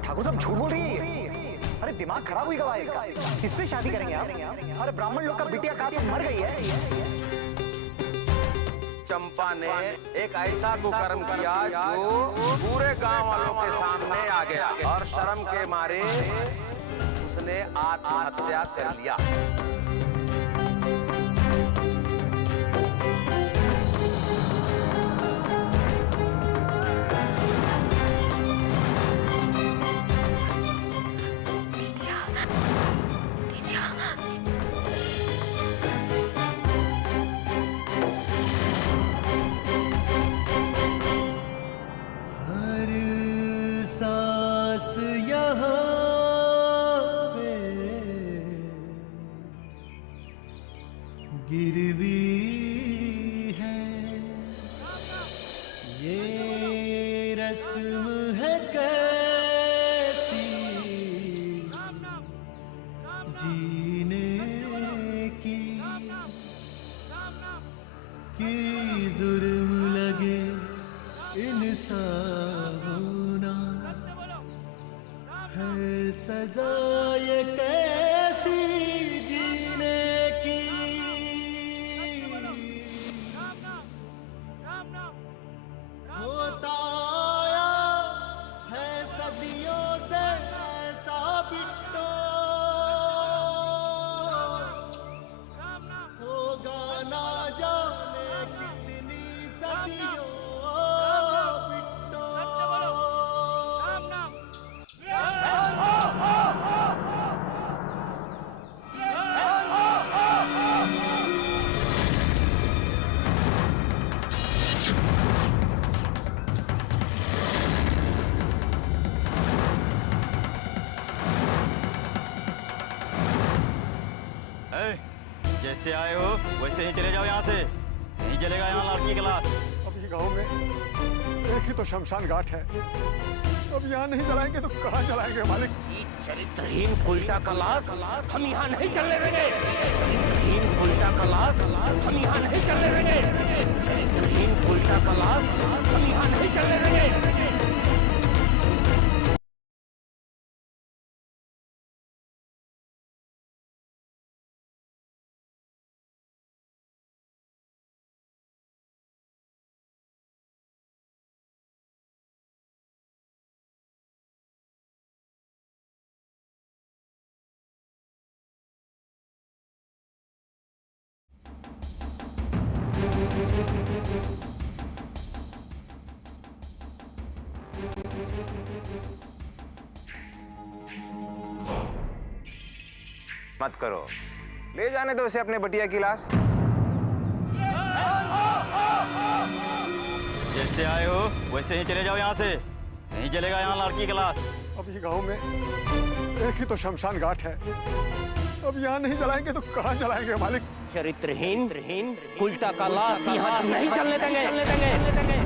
ठाकुर साहब झूठ बोल रही है। अरे दिमाग खराब हुई गवा इसका। किससे शादी करेंगे आप? अरे ब्राह्मण लोग का बिटिया कहाँ से मर गई है। चंपा ने एक ऐसा कुकर्म किया जो पूरे गांव वालों के सामने आ गया और शर्म के मारे उसने आत्महत्या कर लिया। गिरवी है ये रस्म है कैसी जीने कि जुर्म लगे इंसान होना है सजा ये कैसी जीने की। होता आया है सदियों से ऐसा बिट्टो, होगा ना जाने कितनी सदियों बिट्टो। जैसे आए हो वैसे ही चले जाओ यहाँ से, नहीं चलेगा यहाँ लड़की क्लास। अभी गांव में एक ही तो शमशान घाट है, अब यहाँ नहीं जलाएंगे तो कहाँ जलाएंगे मालिक? चरित्रहीन कुल्टा का लाश हम यहाँ नहीं चलने देंगे। चरित्रहीन कुल्टा का लाश हम यहाँ नहीं चलने देंगे। चरित्रहीन कुल्टा का लाश हम यहाँ नहीं चलने देंगे। मत करो, ले जाने दो उसे अपने बटिया की लाश। जैसे आए हो वैसे ही चले जाओ यहाँ से, नहीं चलेगा यहाँ लड़की क्लास। अभी गांव में एक ही तो शमशान घाट है, अब यहाँ नहीं जलाएंगे तो कहाँ जलाएंगे मालिक? चरित्रहीन कुल्टा का लाश यहाँ नहीं चलने देंगे।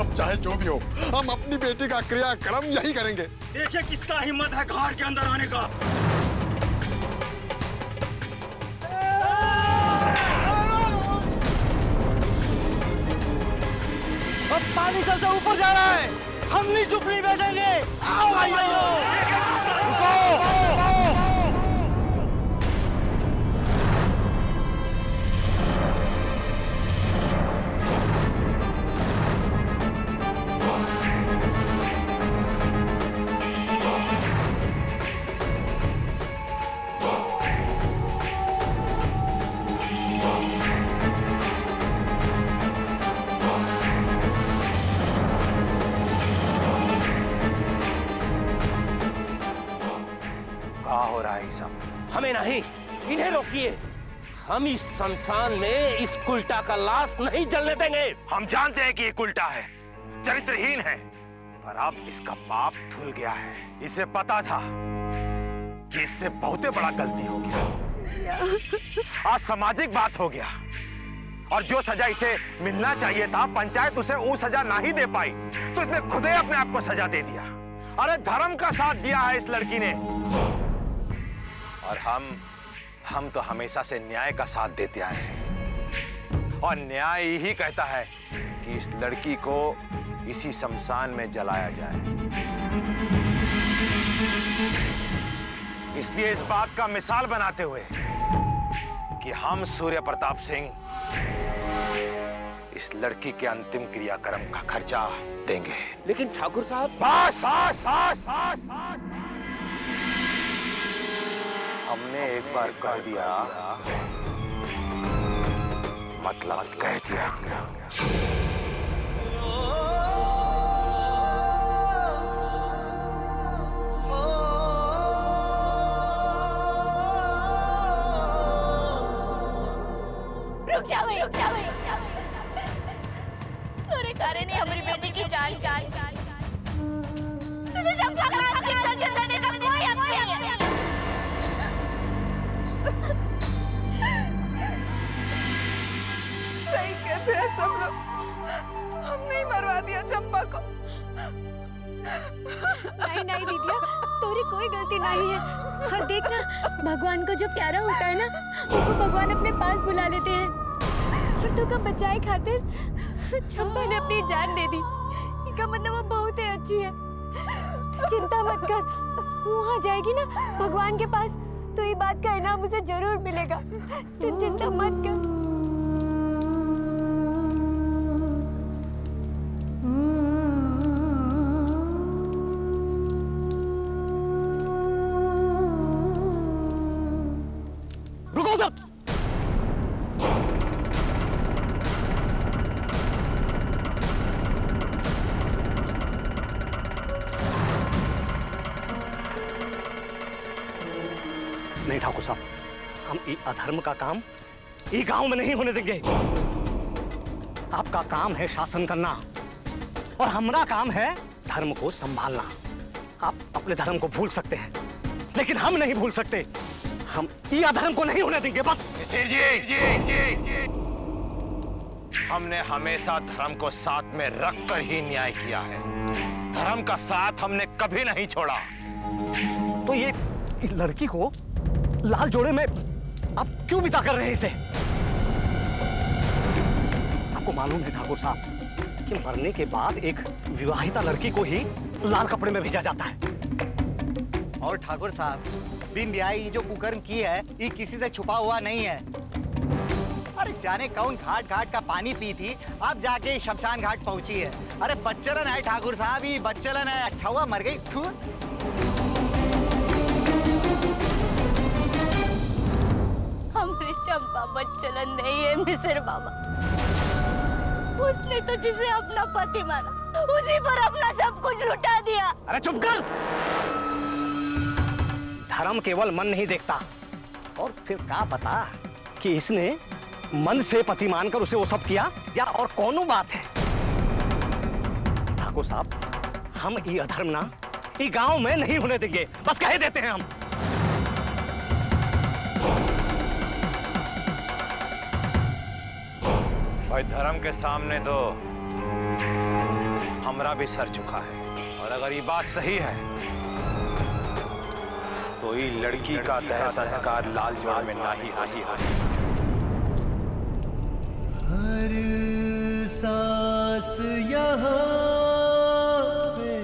अब चाहे जो भी हो, हम अपनी बेटी का क्रियाक्रम यही करेंगे। देखिए किसका हिम्मत है घाट के अंदर आने का। अब पानी सर से ऊपर जा रहा है, हम नहीं चुप नहीं बैठेंगे। आओ भाइयों, हमें नहीं, इन्हें रोकिए। हम इस शमशान में इस कुल्टा का लाश नहीं जलने देंगे। हम जानते हैं कि ये कुल्टा है, चरित्रहीन है, पर अब इसका पाप धुल गया है। इसे पता था कि इससे बहुत बड़ा गलती हो गया। आज सामाजिक बात हो गया और जो सजा इसे मिलना चाहिए था, पंचायत उसे वो सजा नहीं दे पाई, तो इसने खुद ही अपने आप को सजा दे दिया। अरे धर्म का साथ दिया है इस लड़की ने, और हम तो हमेशा से न्याय का साथ देते आए हैं, और न्याय ही कहता है कि इस लड़की को इसी शमशान में जलाया जाए। इसलिए इस बात का मिसाल बनाते हुए कि हम सूर्य प्रताप सिंह इस लड़की के अंतिम क्रियाक्रम का खर्चा देंगे। लेकिन ठाकुर साहब, बस बस बस बस बस। हमने एक बार कह दिया, मतलब कह दिया। रुक जाओ। तोरे कारण ही हमारी बेटी की जान तुझे शमशान के अंदर से लड़ने का कोई हक नहीं है। सही कहते हैं सब लोग, हमने ही मरवा दिया चंपा को। नहीं नहीं दीदिया, तोरी कोई गलती नहीं है। और देख ना, भगवान को जो प्यारा होता है ना, उसको भगवान अपने पास बुला लेते हैं। और तू का बचाए खातिर चंपा ने अपनी जान दे दी। इसका मतलब वो बहुत ही अच्छी है। तू चिंता मत कर, वो वहाँ जाएगी ना भगवान के पास, तो ये बात का इनाम उसे जरूर मिलेगा। तू चिंता मत कर। रुको उधर। नहीं ठाकुर साहब, हम ये अधर्म का काम ये गांव में नहीं होने देंगे। आपका काम है शासन करना और हमारा काम है धर्म को संभालना। आप अपने धर्म को भूल सकते हैं, लेकिन हम नहीं भूल सकते। हम ये अधर्म को नहीं होने देंगे बस। जी। हमने हमेशा धर्म को साथ में रखकर ही न्याय किया है। धर्म का साथ हमने कभी नहीं छोड़ा। तो ये लड़की को लाल जोड़े में आप क्यों बिता कर रहे हैं इसे? आपको मालूम है ठाकुर साहब कि मरने के बाद एक विवाहिता लड़की को ही लाल कपड़े में भेजा जाता है। और ठाकुर साहब, बिन ब्याही जो कुकर्म की है, ये किसी से छुपा हुआ नहीं है। अरे जाने कौन घाट घाट का पानी पी थी, अब जाके शमशान घाट पहुंची है। अरे बच्चलन है ठाकुर साहब, ये बच्चलन है। अच्छा हुआ मर गई। थू। हमारी चंपा बच्चलन नहीं है मिसिर बाबा। उसने तो जिसे अपना पति माना, उसी पर अपना सब कुछ लुटा दिया। अरे चुप कर। धर्म केवल मन नहीं देखता। और फिर क्या पता कि इसने मन से पति मानकर उसे वो सब किया या और कौन बात है। ठाकुर साहब, हम ये अधर्म ना ये गांव में नहीं होने देंगे, बस कह देते हैं हम। भाई धर्म के सामने तो हमारा भी सर झुका है। और अगर ये बात सही है तो ये लड़की का तह संस्कार लाल जोड़ में ना ही हासिल हो। हर सांस यहाँ पे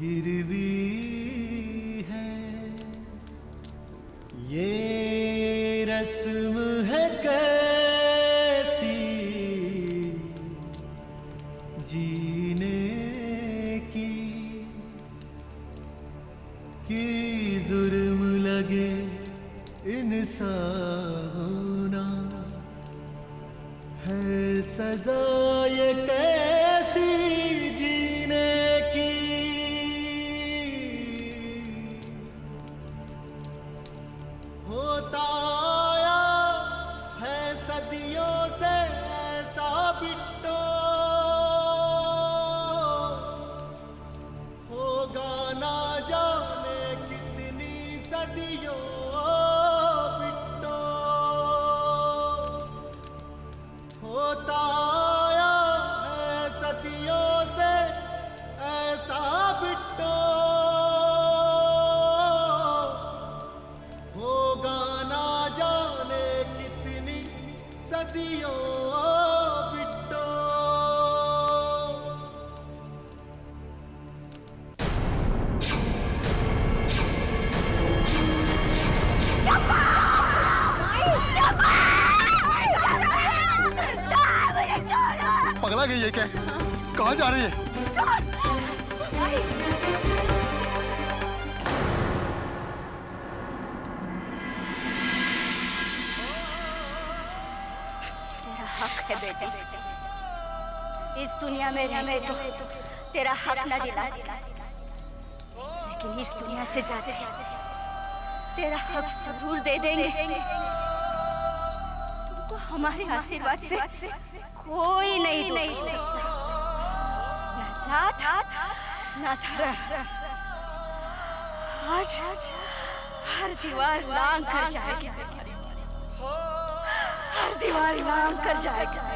गिरवी है, ये रस्म है कैसी जीने की, कि जुर्म लगे इंसान होना है सजा ये कैसी जीने की। होता आया है सदियों से ऐसा बिट्टो, होगा ना जाने कितनी सदियों बिट्टो। होता आया है सदियों से ऐसा बिट्टो, होगा ना जाने कितनी सदियों बिट्टो। पगला गई है क्या? कहाँ जा रही है? तेरा हक है बेटे, इस दुनिया में रहने तो तेरा हक न दिला सका, लेकिन इस दुनिया से जाते तेरा हक जरूर दे देंगे। तुमको हमारे आशीर्वाद से कोई नहीं रोक सकता, न जात न धर्म। आज हर दीवार लांघ कर जाएगी, हर दीवार नाम कर जाएगा।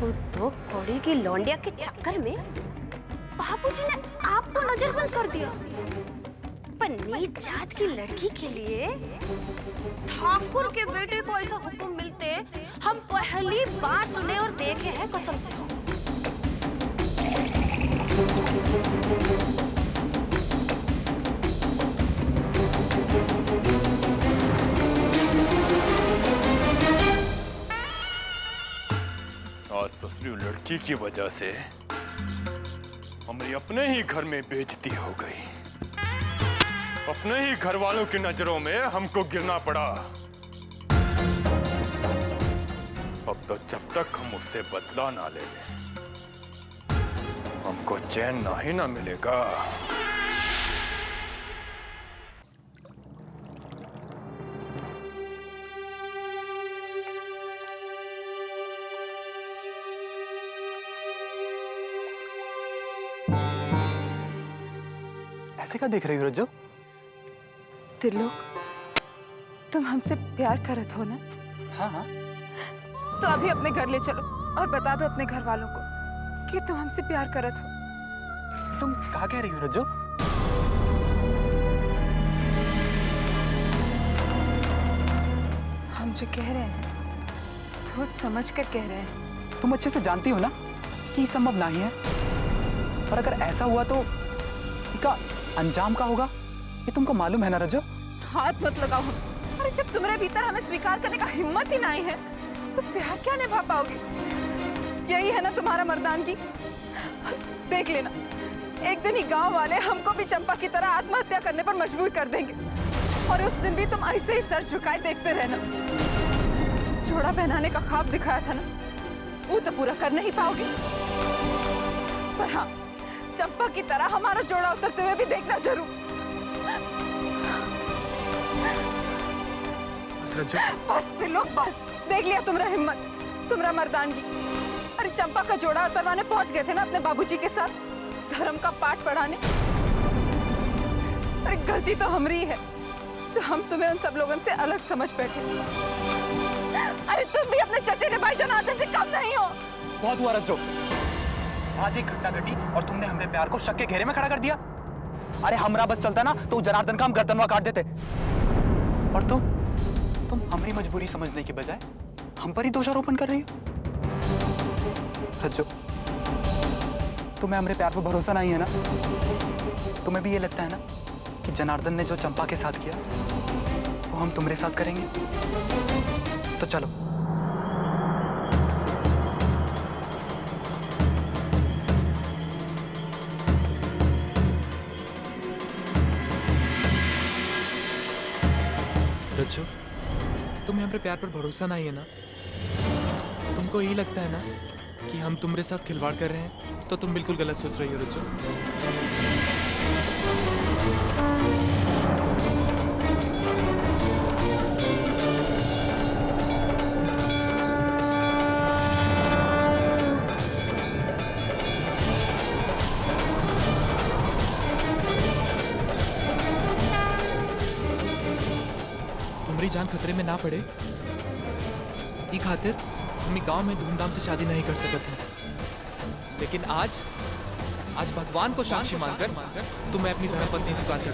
वो दो कौड़ी की लौंडिया के चक्कर में बाबूजी ने आपको नजरबंद कर दिया। पर नीच जात की लड़की के लिए ठाकुर के बेटे को ऐसा हुक्म मिलते हम पहली बार सुने और देखे हैं, कसम से। आज ससुरी लड़की की वजह से हमारी अपने ही घर में बेइज्जती हो गई। अपने ही घर वालों की नजरों में हमको गिरना पड़ा। अब तो जब तक हम उससे बदला ना ले लें, हमको चैन ना ही ना मिलेगा। ऐसे क्या देख रही हो रज्जो? त्रिलोक, तुम हमसे प्यार करत हो ना? हाँ हाँ। तो अभी अपने घर ले चलो और बता दो अपने घर वालों को कि तुम हमसे प्यार करत हो। तुम क्या कह रही हो रज्जो? हम जो कह रहे हैं सोच समझ कर कह रहे हैं। तुम अच्छे से जानती हो ना कि संभव नहीं है, और अगर ऐसा हुआ तो इसका अंजाम क्या होगा ये तुमको मालूम है ना रज्जो? हाथ मत लगाओ। अरे जब तुम्हारे भीतर हमें स्वीकार करने का हिम्मत ही नहीं है तो प्यार क्या निभा पाओगे? यही है ना तुम्हारा मर्दानगी। देख लेना, एक दिन ही गांव वाले हमको भी चंपा की तरह आत्महत्या करने पर मजबूर कर देंगे, और उस दिन भी तुम ऐसे ही सर झुकाए देखते रहना। जोड़ा पहनाने का ख्वाब दिखाया था ना, वो तो पूरा कर नहीं पाओगे। पर हाँ, चंपा की तरह हमारा जोड़ा उतरते हुए भी देखना जरूर। बस त्रिलोक, बस देख लिया तुम्हारा हिम्मत, तुम्हारा मर्दानगी। अरे चंपा का जोड़ा उतरवाने पहुंच गए थे ना अपने बाबूजी के साथ, धर्म का पाठ पढ़ाने। अरे गलती तो हमारी है जो हम तुम्हें उन सब लोगों से अलग समझ बैठे। अरे तुम भी अपने चचेरे भाई जनार्दन से कम नहीं हो। बहुत हुआ रज्जो, आज एक घटना घटी और तुमने हमारे प्यार को शक के घेरे में खड़ा कर दिया। अरे हमरा बस चलता ना तो जनार्दन का हम गर्दनवा काट देते। और तुम हमारी मजबूरी समझने के बजाय हम पर ही दोषारोपण कर रही हो। रज्जो, तुम्हें हमारे प्यार पर भरोसा नहीं है ना? तुम्हें भी ये लगता है ना कि जनार्दन ने जो चंपा के साथ किया वो हम तुम्हारे साथ करेंगे? तो चलो। रज्जो, तुम्हें हमारे प्यार पर भरोसा नहीं है ना? तुमको यही लगता है ना कि हम तुम्हारे साथ खिलवाड़ कर रहे हैं? तो तुम बिल्कुल गलत सोच रही हो रज्जो। तुम्हारी जान खतरे में ना पड़े ई खातिर हम गांव में धूमधाम से शादी नहीं कर सकते हैं, लेकिन आज भगवान को साक्षी मानकर तुम्हें अपनी धर्मपत्नी स्वीकार कर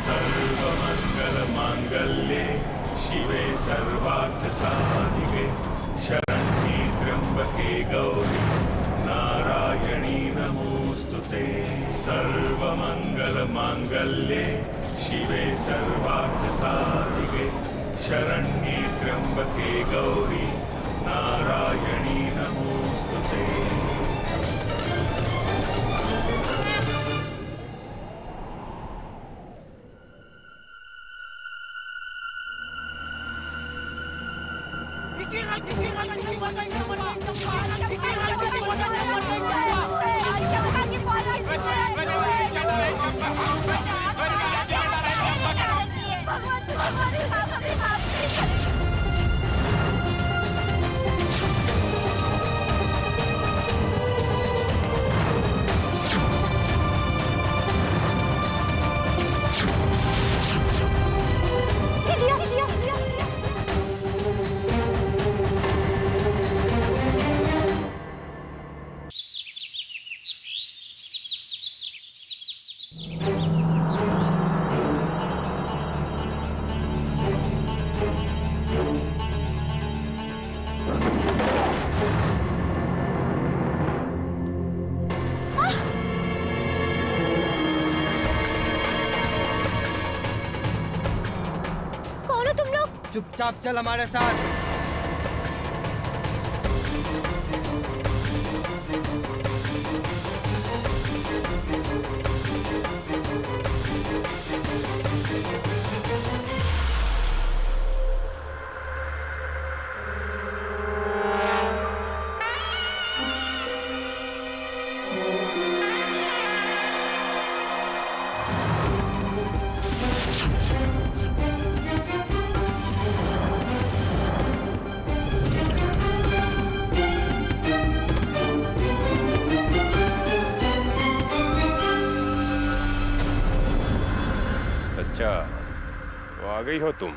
सर्वमंगल मांगल्ये शिवे सर्वार्थ साधिके शरण्ये त्र्यंबके गौरी नारायणी नमोस्तुते। सर्वमंगल मांगल्ये शिवे सर्वार्थ साधिके शरण्ये त्र्यंबके गौरी नारायणी नमोस्तुते। चुपचाप चल हमारे साथ। अच्छा, तो आ गई हो तुम।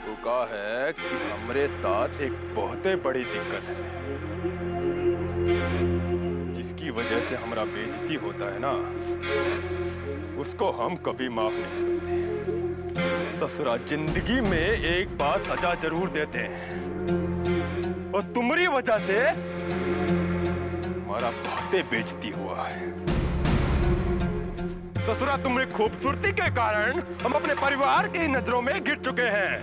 वो कहा है कि हमारे साथ एक बहुत बड़ी दिक्कत है, जिसकी वजह से हमारा बेइज्जती होता है ना, उसको हम कभी माफ नहीं करते। ससुरा जिंदगी में एक बार सजा जरूर देते हैं, और तुम्हारी वजह से हमारा बहुत बेइज्जती हुआ है। ससुरा, तुम्हारी खूबसूरती के कारण हम अपने परिवार की नजरों में गिर चुके हैं।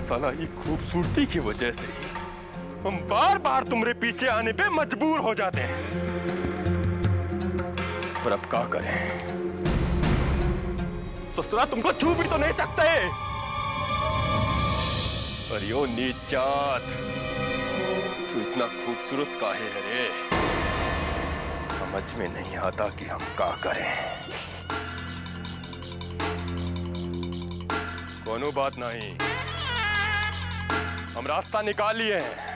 साला, ये खूबसूरती की वजह से हम बार बार तुम्हारे पीछे आने पे मजबूर हो जाते हैं। पर अब क्या करें? ससुरा, तुमको छू भी तो नहीं सकते। पर यो नीच जात, तू इतना खूबसूरत काहे है रे? समझ में नहीं आता कि हम क्या करें। कोनो बात नहीं, हम रास्ता निकाल लिए हैं।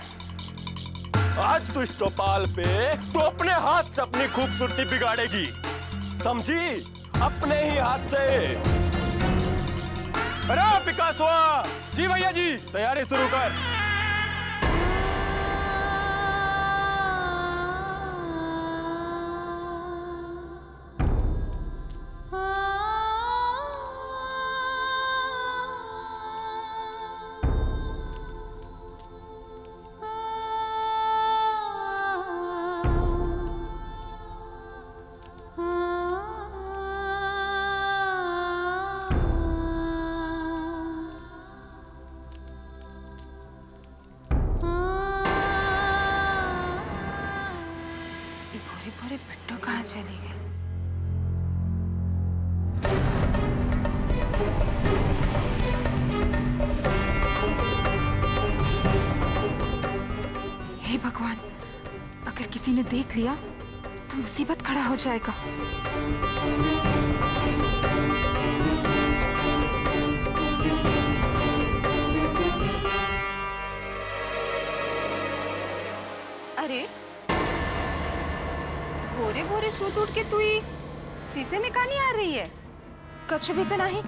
आज तो इस टोपाल पे तो अपने हाथ से अपनी खूबसूरती बिगाड़ेगी, समझी? अपने ही हाथ से। अरे पिकासो! जी भैया जी, तैयारी शुरू कर। भोरे बिट्टू कहाँ चली गई? हे भगवान, अगर किसी ने देख लिया तो मुसीबत खड़ा हो जाएगा। अरे भोरे भोरे सूत उठ के तू ही शीशे में कहाँ नहीं आ रही है? कुछ भी तो नहीं।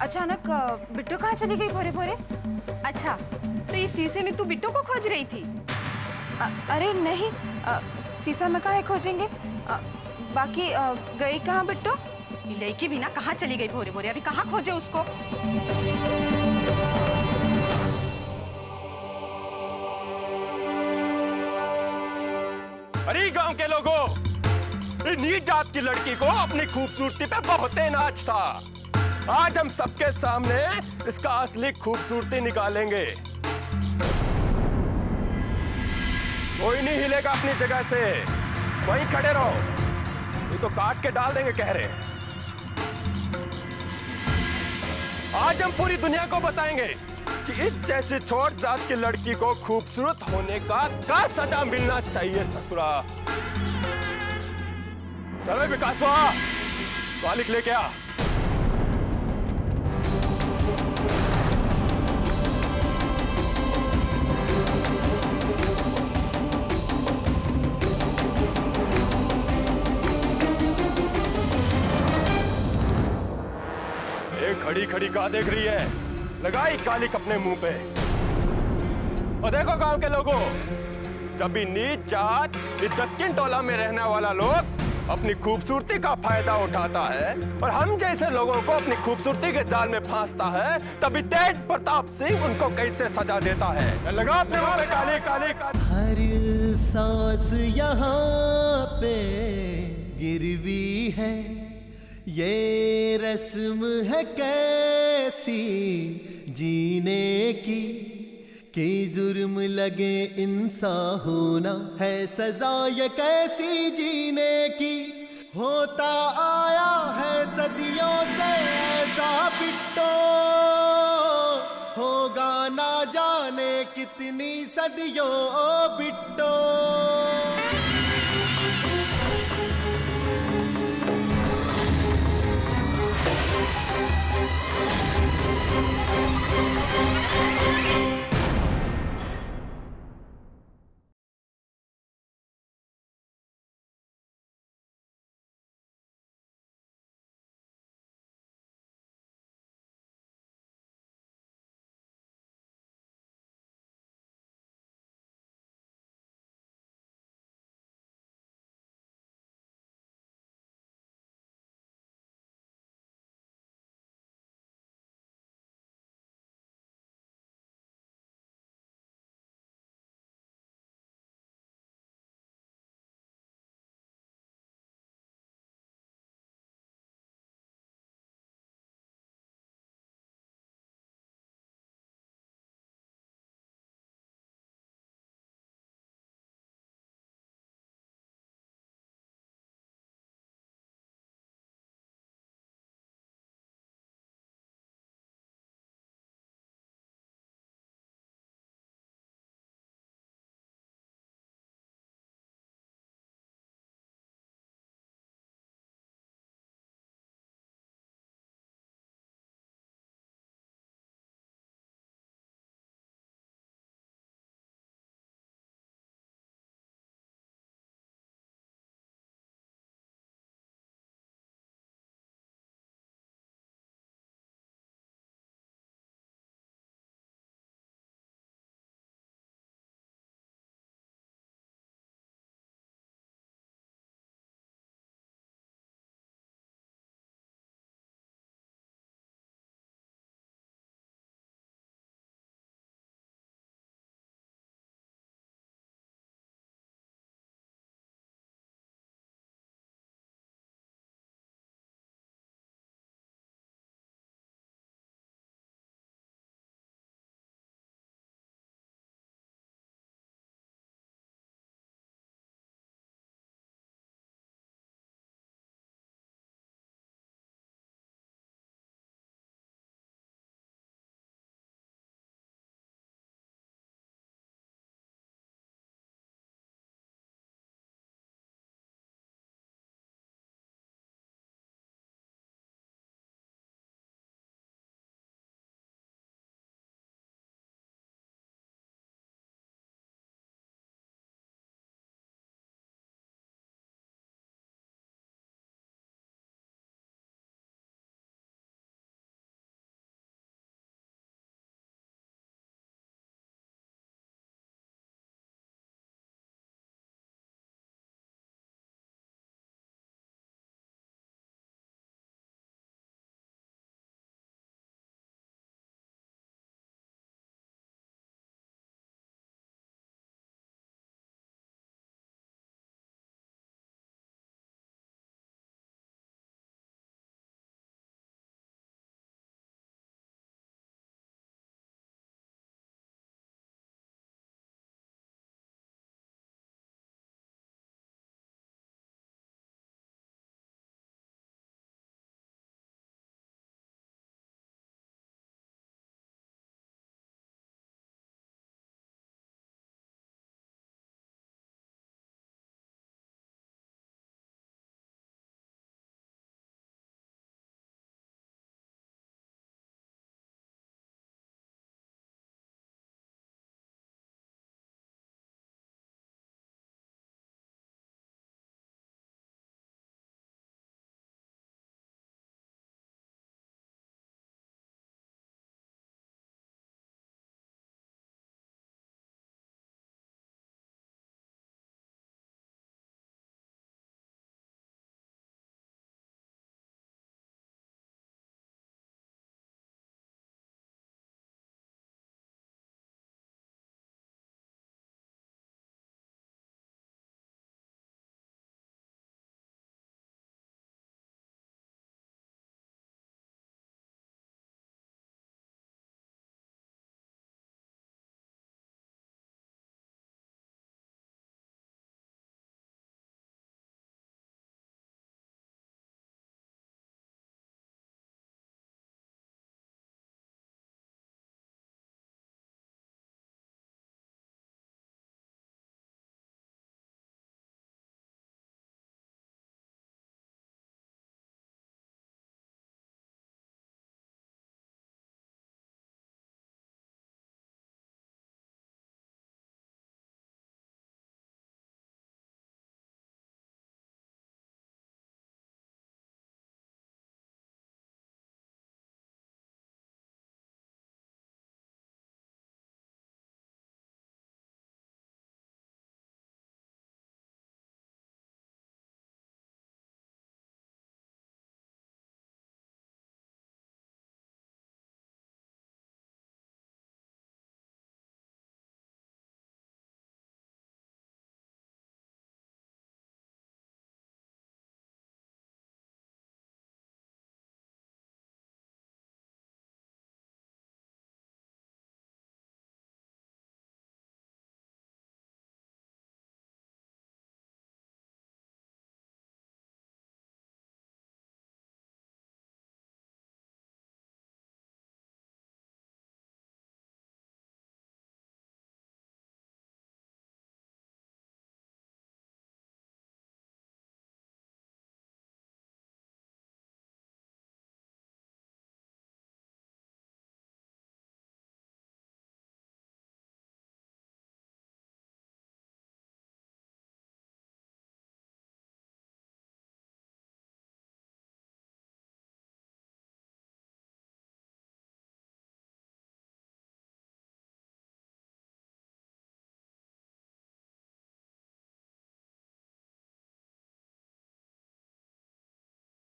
अचानक बिट्टू कहाँ चली गई भोरे भोरे? अच्छा, तो ये शीशे में तू बिट्टू को खोज रही थी? अरे नहीं, शीशा में काहे खोजेंगे? बाकी गई कहाँ बिट्टू? लड़की भी ना कहाँ चली गई भोरे भोरे? अभी कहाँ खोजे उसको? अरे गांव के लोगों, नीच जात की लड़की को अपनी खूबसूरती पे बहुत नाच था। आज हम सबके सामने इसका असली खूबसूरती निकालेंगे। कोई नहीं हिलेगा अपनी जगह से, वहीं खड़े रहो, नहीं तो काट के डाल देंगे कह रहे हैं। आज हम पूरी दुनिया को बताएंगे कि इस जैसी छोट जात की लड़की को खूबसूरत होने का क्या सजा मिलना चाहिए ससुरा। चलो विकासवा, मालिक लेके आ। खड़ी खड़ी का देख रही है, लगाई कालिक अपने मुंह पे। और देखो गांव के लोगों, जब भी नीच जात इस दक्षिण टोला में रहने वाला लोग अपनी खूबसूरती का फायदा उठाता है और हम जैसे लोगों को अपनी खूबसूरती के जाल में फांसता है, तभी तेज प्रताप सिंह उनको कैसे सजा देता है। लगा अपने मुंह पे काली काली काली। हर सांस यहाँ पे गिरवी है, ये रस्म है कैसी जीने की, कि जुर्म लगे इंसान होना है सजा ये कैसी जीने की। होता आया है सदियों से ऐसा बिट्टो, होगा ना जाने कितनी सदियों बिट्टो।